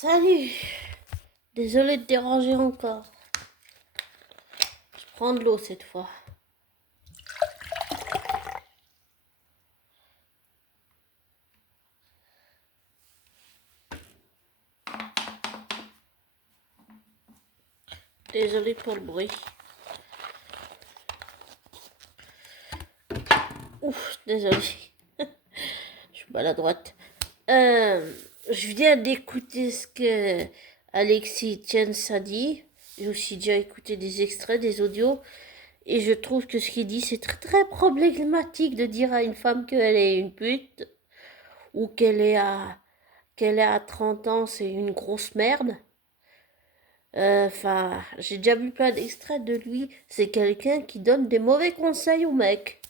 Salut, désolé de déranger encore. Je prends de l'eau cette fois. Désolé pour le bruit. Ouf, désolé. Je suis maladroite. Je viens d'écouter ce que Alexis Tiens a dit. J'ai aussi déjà écouté des extraits, des audios. Et je trouve que ce qu'il dit, c'est très problématique de dire à une femme qu'elle est une pute. Ou qu'elle est à 30 ans, c'est une grosse merde. Enfin, j'ai déjà vu plein d'extraits de lui. C'est quelqu'un qui donne des mauvais conseils aux mecs.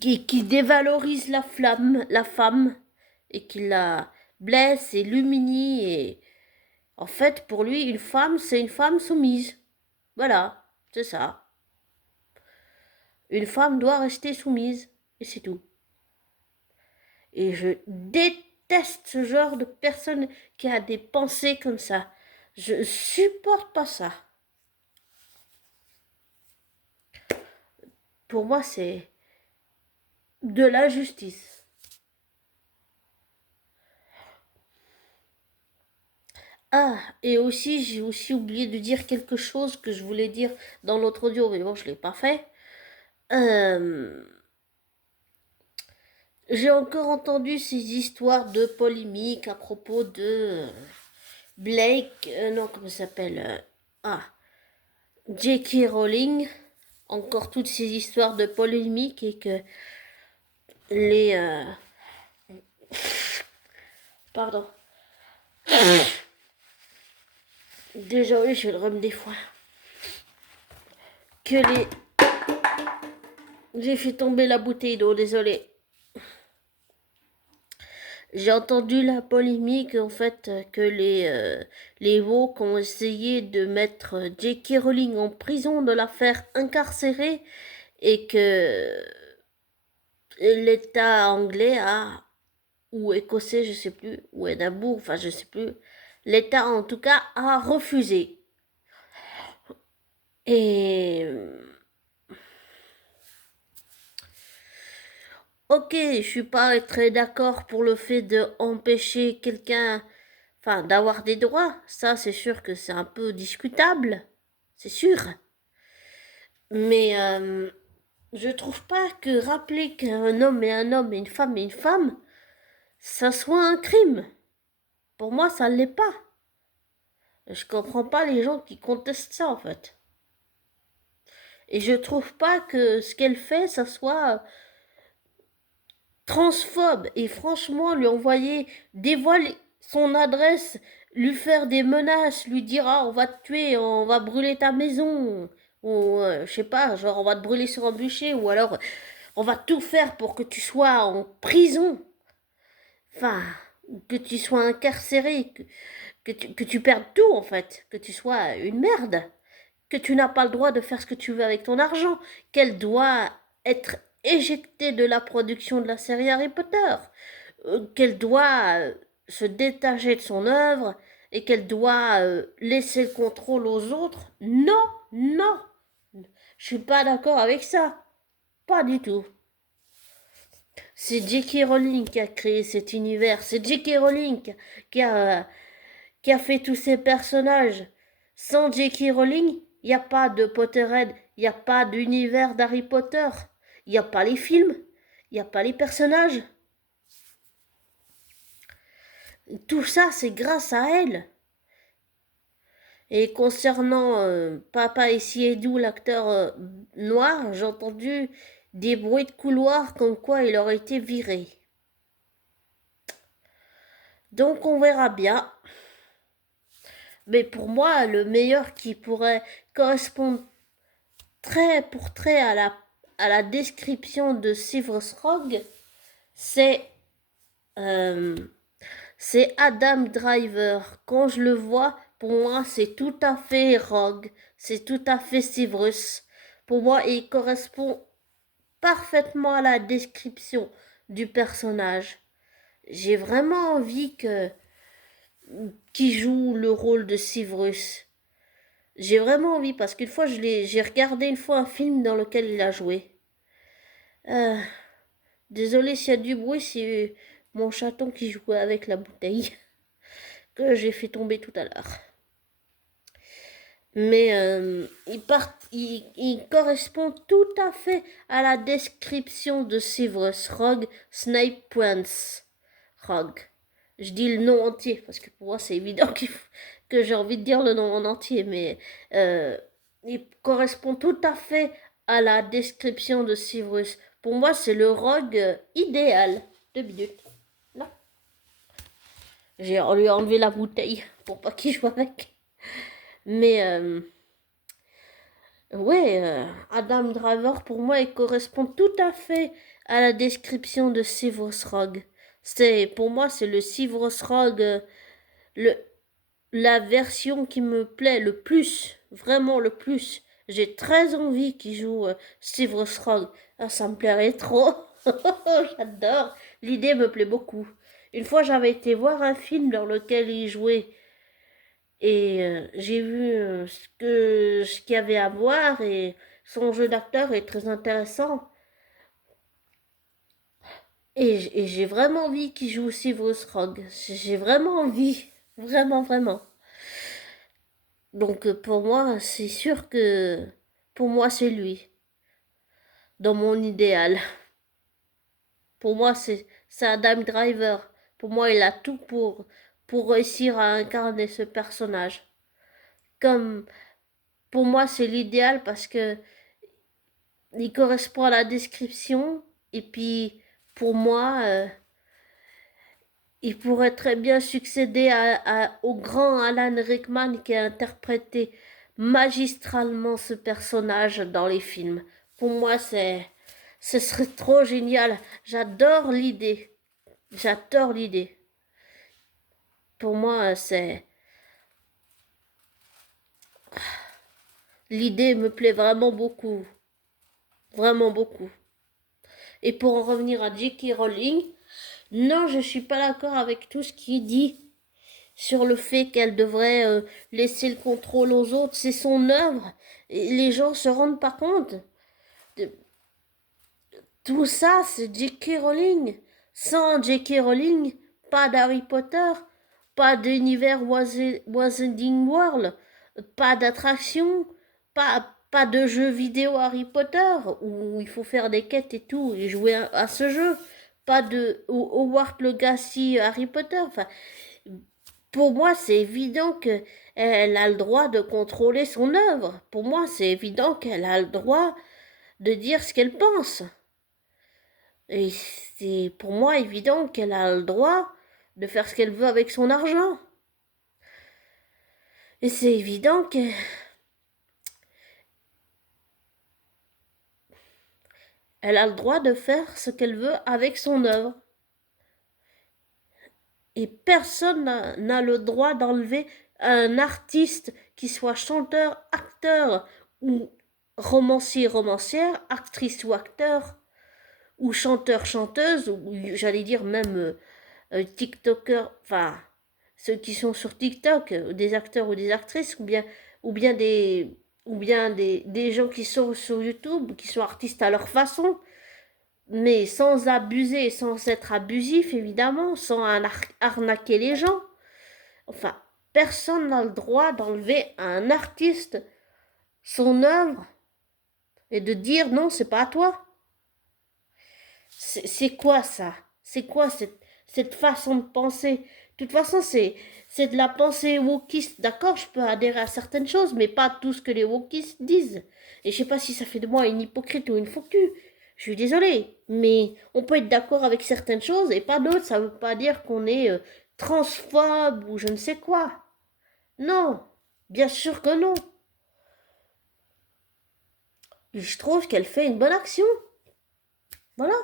Qui dévalorise la femme. Et qui la blesse et l'humilie. Et en fait, pour lui, une femme, c'est une femme soumise. Voilà, c'est ça. Une femme doit rester soumise. Et c'est tout. Et je déteste ce genre de personne qui a des pensées comme ça. Je supporte pas ça. Pour moi, c'est de la justice. Ah, et aussi, j'ai aussi oublié de dire quelque chose que je voulais dire dans l'autre audio, mais bon, je ne l'ai pas fait. J'ai encore entendu ces histoires de polémiques à propos de Blake, non, comment ça s'appelle J.K. Rowling. Encore toutes ces histoires de polémiques et que les... Pardon. Désolé, je vais le rhume des fois. Que les... J'ai fait tomber la bouteille d'eau, désolé. J'ai entendu la polémique, en fait, que les woke ont essayé de mettre J.K. Rowling en prison, de la faire incarcérer, et que l'État anglais a, ou écossais, je sais plus, ou Édimbourg, enfin je sais plus, l'État en tout cas a refusé. Et ok, je suis pas très d'accord pour le fait de empêcher quelqu'un, enfin, d'avoir des droits. Ça, c'est sûr que c'est un peu discutable, c'est sûr. Mais je trouve pas que rappeler qu'un homme est un homme et une femme est une femme, ça soit un crime. Pour moi, ça l'est pas. Je comprends pas les gens qui contestent ça, en fait. Et je trouve pas que ce qu'elle fait, ça soit transphobe. Et franchement, lui envoyer, dévoiler son adresse, lui faire des menaces, lui dire ah, on va te tuer, on va brûler ta maison, ou je sais pas, genre on va te brûler sur un bûcher, ou alors on va tout faire pour que tu sois en prison, enfin, que tu sois incarcéré, que tu perdes tout en fait, que tu sois une merde, que tu n'as pas le droit de faire ce que tu veux avec ton argent, qu'elle doit être éjectée de la production de la série Harry Potter, qu'elle doit se détacher de son œuvre et qu'elle doit laisser le contrôle aux autres. Non, non, je suis pas d'accord avec ça, pas du tout. C'est J.K. Rowling qui a créé cet univers, c'est J.K. Rowling qui a fait tous ces personnages. Sans J.K. Rowling, il n'y a pas de Potterhead, il n'y a pas d'univers d'Harry Potter, il n'y a pas les films, il n'y a pas les personnages. Tout ça, c'est grâce à elle. Et concernant Papa et Siedou, l'acteur noir, j'ai entendu des bruits de couloir comme quoi il aurait été viré. Donc on verra bien. Mais pour moi, le meilleur qui pourrait correspondre trait pour trait à la description de Severus Rogue, c'est euh, Adam Driver. Quand je le vois, pour moi, c'est tout à fait Rogue, c'est tout à fait Severus. Pour moi, il correspond parfaitement à la description du personnage. J'ai vraiment envie que qui joue le rôle de Severus. J'ai vraiment envie parce qu'une fois j'ai regardé une fois un film dans lequel il a joué. Euh, Désolé s'il y a du bruit, c'est mon chaton qui jouait avec la bouteille que j'ai fait tomber tout à l'heure. Mais il correspond tout à fait à la description de Severus Rogue, Snape Prince Rogue. Je dis le nom entier parce que pour moi c'est évident que j'ai envie de dire le nom en entier, mais il correspond tout à fait à la description de Severus. Pour moi c'est le Rogue idéal. 2 minutes. Non. J'ai lui enlevé la bouteille pour pas qu'il joue avec. Mais ouais, Adam Driver, pour moi, il correspond tout à fait à la description de Severus Rogue. Pour moi, c'est le Severus Rogue, le, la version qui me plaît le plus, vraiment le plus. J'ai très envie qu'il joue Severus Rogue. Ah, ça me plairait trop. J'adore. L'idée me plaît beaucoup. Une fois, j'avais été voir un film dans lequel il jouait. Et j'ai vu ce qu'il y avait à voir et son jeu d'acteur est très intéressant. Et j'ai vraiment envie qu'il joue aussi Severus Rogue. J'ai vraiment envie. Vraiment, vraiment. Donc pour moi, c'est sûr que pour moi, c'est lui. Dans mon idéal. Pour moi, c'est Adam Driver. Pour moi, il a tout pour réussir à incarner ce personnage. Comme pour moi, c'est l'idéal parce que il correspond à la description. Et puis, pour moi, il pourrait très bien succéder au grand Alan Rickman qui a interprété magistralement ce personnage dans les films. Pour moi, ce serait trop génial. J'adore l'idée. J'adore l'idée. Pour moi, l'idée me plaît vraiment beaucoup. Vraiment beaucoup. Et pour en revenir à J.K. Rowling, non, je suis pas d'accord avec tout ce qu'il dit sur le fait qu'elle devrait laisser le contrôle aux autres. C'est son œuvre. Et les gens se rendent pas compte. De, tout ça, c'est J.K. Rowling. Sans J.K. Rowling, pas d'Harry Potter, pas d'univers Wizarding World, pas d'attraction, pas de jeu vidéo Harry Potter où il faut faire des quêtes et tout et jouer à ce jeu. Pas de Hogwarts Legacy Harry Potter. Enfin, pour moi, c'est évident qu'elle a le droit de contrôler son œuvre. Pour moi, c'est évident qu'elle a le droit de dire ce qu'elle pense. Et c'est pour moi évident qu'elle a le droit de faire ce qu'elle veut avec son argent. Et c'est évident qu'elle a le droit de faire ce qu'elle veut avec son œuvre. Et personne n'a le droit d'enlever un artiste qui soit chanteur, acteur ou romancier, romancière, actrice ou acteur, ou chanteur, chanteuse, ou j'allais dire même TikToker, enfin ceux qui sont sur TikTok, des acteurs ou des actrices, ou bien des gens qui sont sur YouTube, qui sont artistes à leur façon, mais sans abuser, sans être abusif évidemment, sans arnaquer les gens. Enfin, personne n'a le droit d'enlever à un artiste son œuvre et de dire non, c'est pas à toi. C'est quoi ça? C'est quoi cette façon de penser? De toute façon, c'est de la pensée wokiste. D'accord, je peux adhérer à certaines choses, mais pas tout ce que les wokistes disent. Et je sais pas si ça fait de moi une hypocrite ou une faux cul. Je suis désolée, mais on peut être d'accord avec certaines choses et pas d'autres. Ça veut pas dire qu'on est transphobe ou je ne sais quoi. Non, bien sûr que non. Je trouve qu'elle fait une bonne action. Voilà.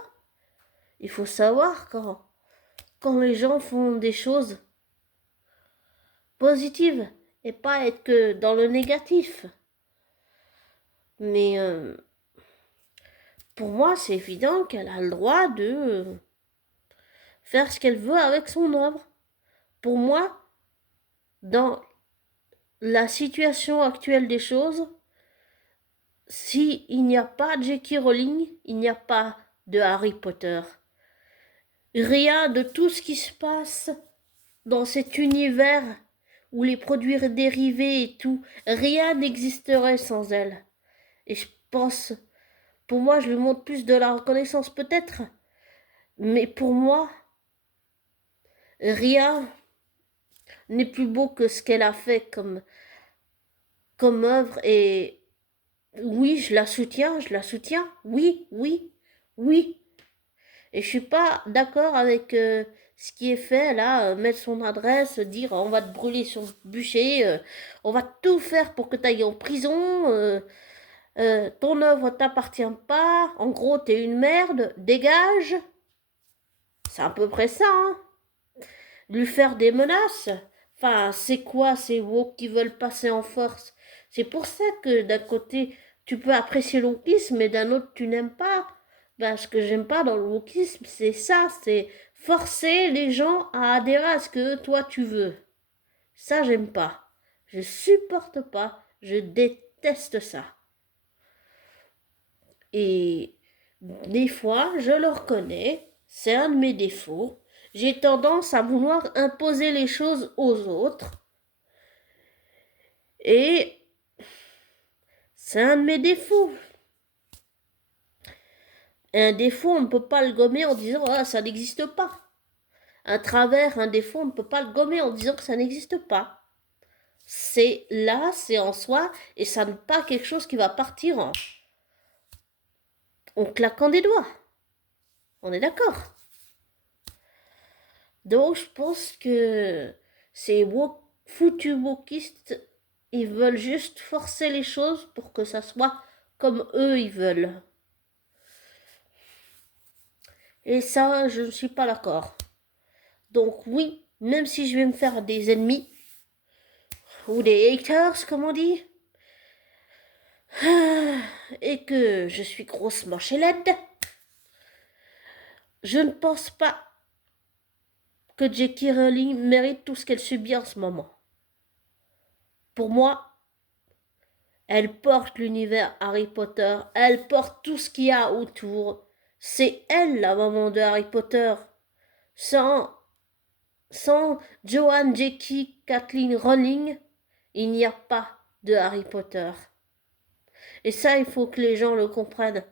Il faut savoir quand les gens font des choses positives et pas être que dans le négatif. Mais pour moi, c'est évident qu'elle a le droit de faire ce qu'elle veut avec son œuvre. Pour moi, dans la situation actuelle des choses, s'il n'y a pas de J.K. Rowling, il n'y a pas de Harry Potter. Rien de tout ce qui se passe dans cet univers où les produits dérivés et tout, rien n'existerait sans elle. Et je pense, pour moi, je lui montre plus de la reconnaissance peut-être, mais pour moi, rien n'est plus beau que ce qu'elle a fait comme œuvre. Et oui, je la soutiens, oui, oui, oui. Et je suis pas d'accord avec ce qui est fait là, mettre son adresse, dire on va te brûler sur le bûcher, on va tout faire pour que tu ailles en prison, ton œuvre t'appartient pas, en gros t'es une merde, dégage. C'est à peu près ça, hein. Lui faire des menaces. Enfin, c'est quoi ces woke qui veulent passer en force? C'est pour ça que d'un côté, tu peux apprécier le wokisme, mais d'un autre, tu n'aimes pas. Ben, ce que j'aime pas dans le wokisme, c'est ça, c'est forcer les gens à adhérer à ce que toi tu veux. Ça, j'aime pas. Je supporte pas. Je déteste ça. Et des fois, je le reconnais, c'est un de mes défauts. J'ai tendance à vouloir imposer les choses aux autres. Et c'est un de mes défauts. Et un défaut, on ne peut pas le gommer en disant ah, ça n'existe pas. Un travers, un défaut, on ne peut pas le gommer en disant que ça n'existe pas. C'est là, c'est en soi, et ça n'est pas quelque chose qui va partir en claquant des doigts. On est d'accord. Donc je pense que ces foutus wokistes, ils veulent juste forcer les choses pour que ça soit comme eux ils veulent. Et ça, je ne suis pas d'accord. Donc oui, même si je vais me faire des ennemis, ou des haters comme on dit, et que je suis grosse moche et laide, je ne pense pas que J.K. Rowling mérite tout ce qu'elle subit en ce moment. Pour moi, elle porte l'univers Harry Potter, elle porte tout ce qu'il y a autour. C'est elle la maman de Harry Potter. Sans Joanne J.K. Kathleen Rowling, il n'y a pas de Harry Potter. Et ça, il faut que les gens le comprennent.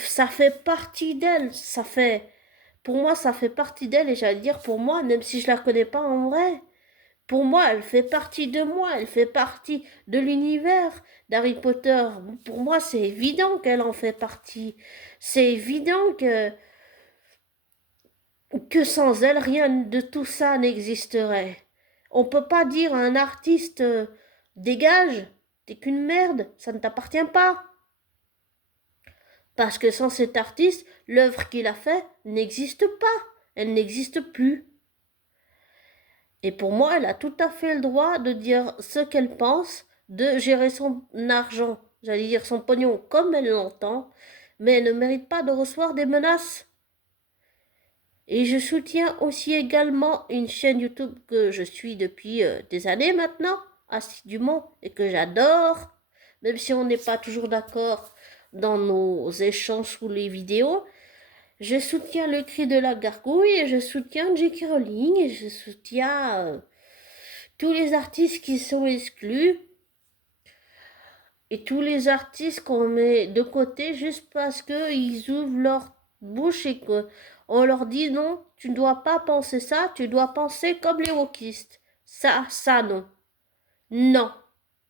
Ça fait partie d'elle. Pour moi, ça fait partie d'elle. Et j'allais dire pour moi, même si je la connais pas en vrai, pour moi, elle fait partie de moi. Elle fait partie de l'univers d'Harry Potter. Pour moi, c'est évident qu'elle en fait partie. C'est évident que sans elle, rien de tout ça n'existerait. On peut pas dire à un artiste dégage, t'es qu'une merde, ça ne t'appartient pas. Parce que sans cet artiste, l'œuvre qu'il a faite n'existe pas. Elle n'existe plus. Et pour moi, elle a tout à fait le droit de dire ce qu'elle pense, de gérer son argent, j'allais dire son pognon comme elle l'entend, mais elle ne mérite pas de recevoir des menaces. Et je soutiens aussi également une chaîne YouTube que je suis depuis des années maintenant, assidûment, et que j'adore, même si on n'est pas toujours d'accord dans nos échanges sous les vidéos. Je soutiens le cri de la gargouille, et je soutiens J.K. Rowling, et je soutiens tous les artistes qui sont exclus, et tous les artistes qu'on met de côté juste parce qu'ils ouvrent leur bouche et qu'on leur dit non, tu ne dois pas penser ça, tu dois penser comme les wokistes. Ça non. Non,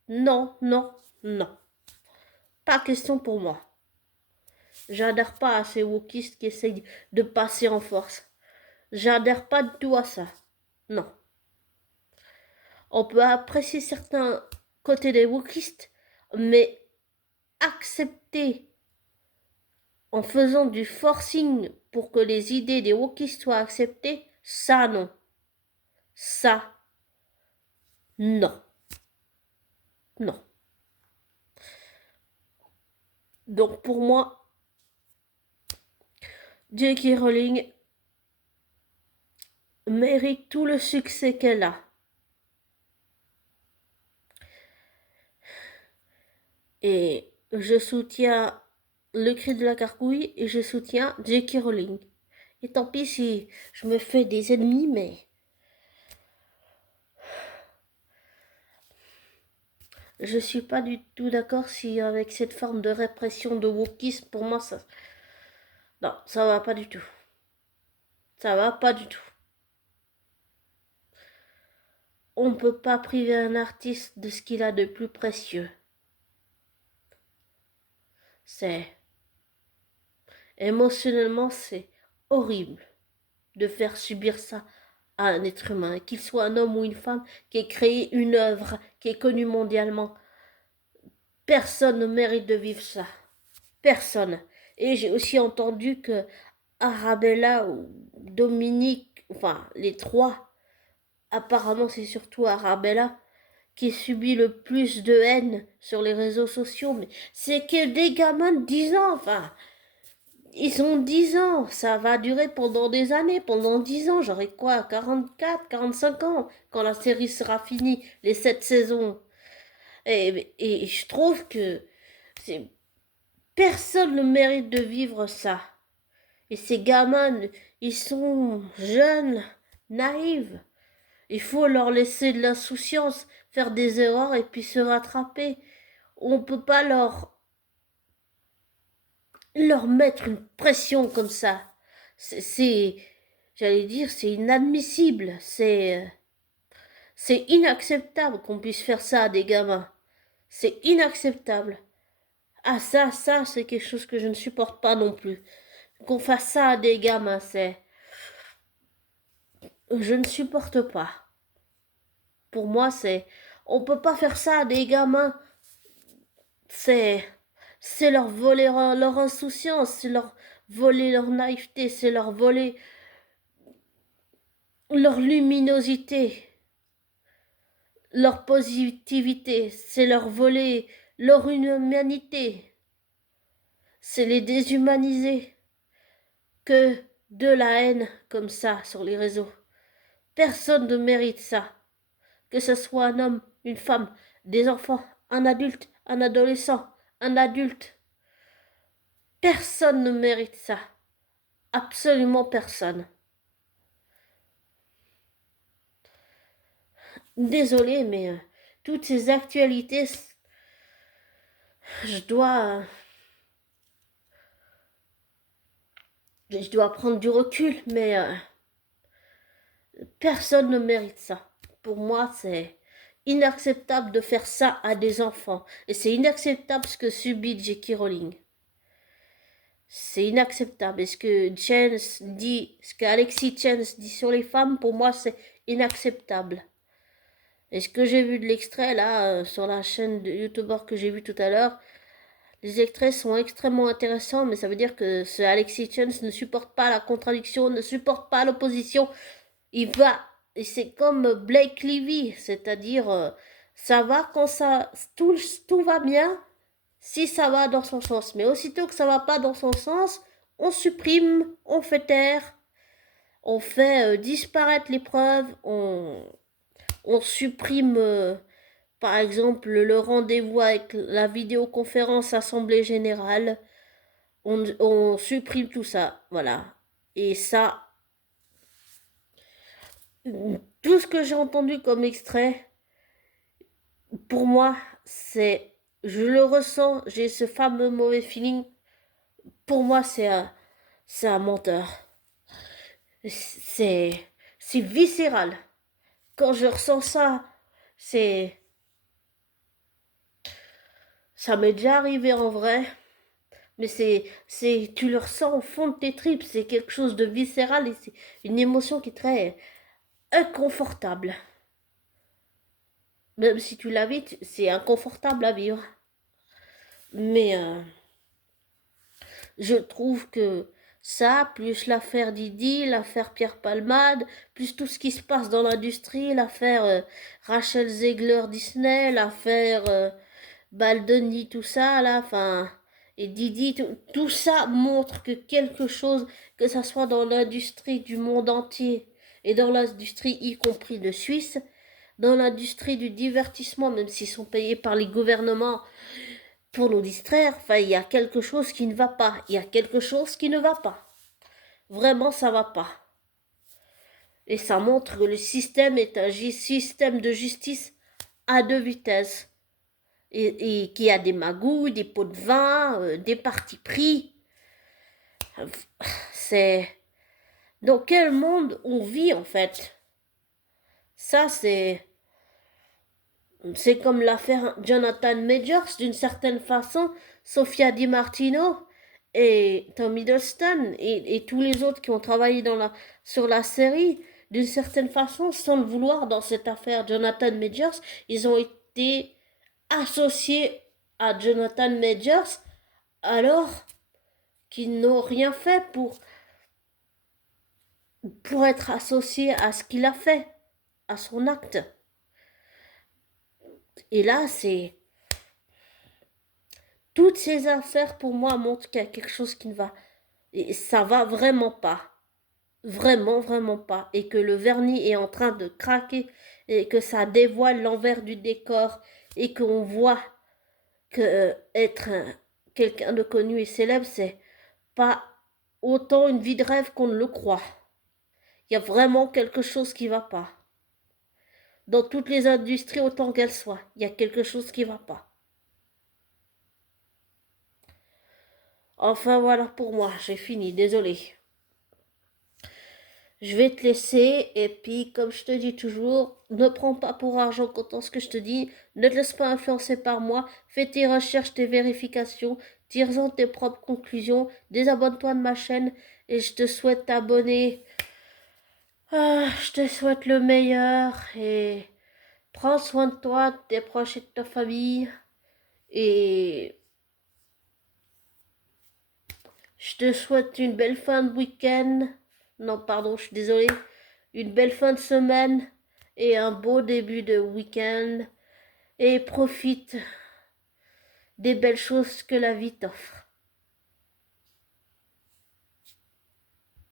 non, non, non. Pas question pour moi. J'adhère pas à ces wokistes qui essayent de passer en force. J'adhère pas du tout à ça. Non. On peut apprécier certains côtés des wokistes, mais accepter en faisant du forcing pour que les idées des wokistes soient acceptées, ça non. Ça, non. Non. Donc pour moi, J.K. Rowling mérite tout le succès qu'elle a. Et je soutiens Le Cri de la Gargouille et je soutiens J.K. Rowling. Et tant pis si je me fais des ennemis, mais je suis pas du tout d'accord si avec cette forme de répression de wokisme, pour moi, ça... Non, ça va pas du tout. Ça va pas du tout. On ne peut pas priver un artiste de ce qu'il a de plus précieux. C'est... Émotionnellement, c'est horrible de faire subir ça à un être humain, qu'il soit un homme ou une femme, qui ait créé une œuvre, qui est connue mondialement. Personne ne mérite de vivre ça. Personne. Et j'ai aussi entendu que Arabella ou Dominique, enfin les trois, apparemment c'est surtout Arabella, qui subit le plus de haine sur les réseaux sociaux. Mais c'est que des gamins de 10 ans, enfin. Ils ont 10 ans, ça va durer pendant des années, pendant 10 ans, j'aurai quoi, 44, 45 ans, quand la série sera finie, les 7 saisons. Et je trouve que c'est, personne ne mérite de vivre ça. Et ces gamins, ils sont jeunes, naïfs. Il faut leur laisser de l'insouciance, faire des erreurs et puis se rattraper. On ne peut pas leur mettre une pression comme ça. C'est, j'allais dire, c'est inadmissible. C'est inacceptable qu'on puisse faire ça à des gamins. C'est inacceptable. Ah, ça, c'est quelque chose que je ne supporte pas non plus. Qu'on fasse ça à des gamins, je ne supporte pas. Pour moi, on peut pas faire ça à des gamins. C'est, c'est leur voler leur insouciance, c'est leur voler leur naïveté, c'est leur voler leur luminosité, leur positivité, c'est leur voler leur humanité, c'est les déshumaniser. Que de la haine comme ça sur les réseaux. Personne ne mérite ça. Que ce soit un homme, une femme, des enfants, un adulte, un adolescent, un adulte. Personne ne mérite ça. Absolument personne. Désolée, mais toutes ces actualités, je dois, je dois prendre du recul, mais personne ne mérite ça. Pour moi, c'est inacceptable de faire ça à des enfants. Et c'est inacceptable ce que subit J.K. Rowling. C'est inacceptable. Et ce que Chance dit, ce qu'Alexis Chance dit sur les femmes, pour moi, c'est inacceptable. Et ce que j'ai vu de l'extrait, là, sur la chaîne de YouTuber que j'ai vu tout à l'heure, les extraits sont extrêmement intéressants, mais ça veut dire que ce Alexis Chance ne supporte pas la contradiction, ne supporte pas l'opposition. Il va, et c'est comme Blake Lively, c'est-à-dire, ça va quand tout va bien, si ça va dans son sens. Mais aussitôt que ça va pas dans son sens, on supprime, on fait taire, on fait disparaître les preuves, on supprime, par exemple, le rendez-vous avec la vidéoconférence Assemblée Générale. On supprime tout ça, voilà. Et ça, tout ce que j'ai entendu comme extrait, pour moi, je le ressens, j'ai ce fameux mauvais feeling. Pour moi, c'est un menteur. C'est, c'est viscéral. Quand je ressens ça, c'est, ça m'est déjà arrivé en vrai, mais tu le ressens au fond de tes tripes. C'est quelque chose de viscéral et c'est une émotion qui est très inconfortable. Même si tu la vis, c'est inconfortable à vivre. Mais je trouve que ça, plus l'affaire Didi, l'affaire Pierre Palmade, plus tout ce qui se passe dans l'industrie, l'affaire Rachel Zegler Disney, l'affaire Baldoni, tout ça, là, enfin, et Didi, tout ça montre que quelque chose, que ça soit dans l'industrie du monde entier, et dans l'industrie, y compris de Suisse, dans l'industrie du divertissement, même s'ils sont payés par les gouvernements pour nous distraire, enfin, il y a quelque chose qui ne va pas. Il y a quelque chose qui ne va pas. Vraiment, ça va pas. Et ça montre que le système est un système de justice à deux vitesses. Et qu'il y a des magouilles, des pots de vin, des partis pris. C'est... Dans quel monde on vit, en fait? Ça, c'est comme l'affaire Jonathan Majors, d'une certaine façon, Sofia Di Martino et Tom Hiddleston et tous les autres qui ont travaillé sur la série, d'une certaine façon, sans le vouloir, dans cette affaire Jonathan Majors, ils ont été associés à Jonathan Majors alors qu'ils n'ont rien fait pour être associés à ce qu'il a fait, à son acte. Et là, toutes ces affaires, pour moi, montrent qu'il y a quelque chose qui ne va... Et ça va vraiment pas. Vraiment, vraiment pas. Et que le vernis est en train de craquer et que ça dévoile l'envers du décor et qu'on voit que être quelqu'un de connu et célèbre, c'est pas autant une vie de rêve qu'on ne le croit. Il y a vraiment quelque chose qui va pas. Dans toutes les industries, autant qu'elles soient, il y a quelque chose qui va pas. Enfin voilà pour moi, j'ai fini, désolé. Je vais te laisser et puis comme je te dis toujours, ne prends pas pour argent comptant ce que je te dis, ne te laisse pas influencer par moi, fais tes recherches, tes vérifications, tire-en tes propres conclusions, désabonne-toi de ma chaîne et je te souhaite t'abonner. Je te souhaite le meilleur et prends soin de toi, de tes proches et de ta famille et je te souhaite une belle fin de week-end. Non, pardon, je suis désolée. Une belle fin de semaine et un beau début de week-end. Et profite des belles choses que la vie t'offre.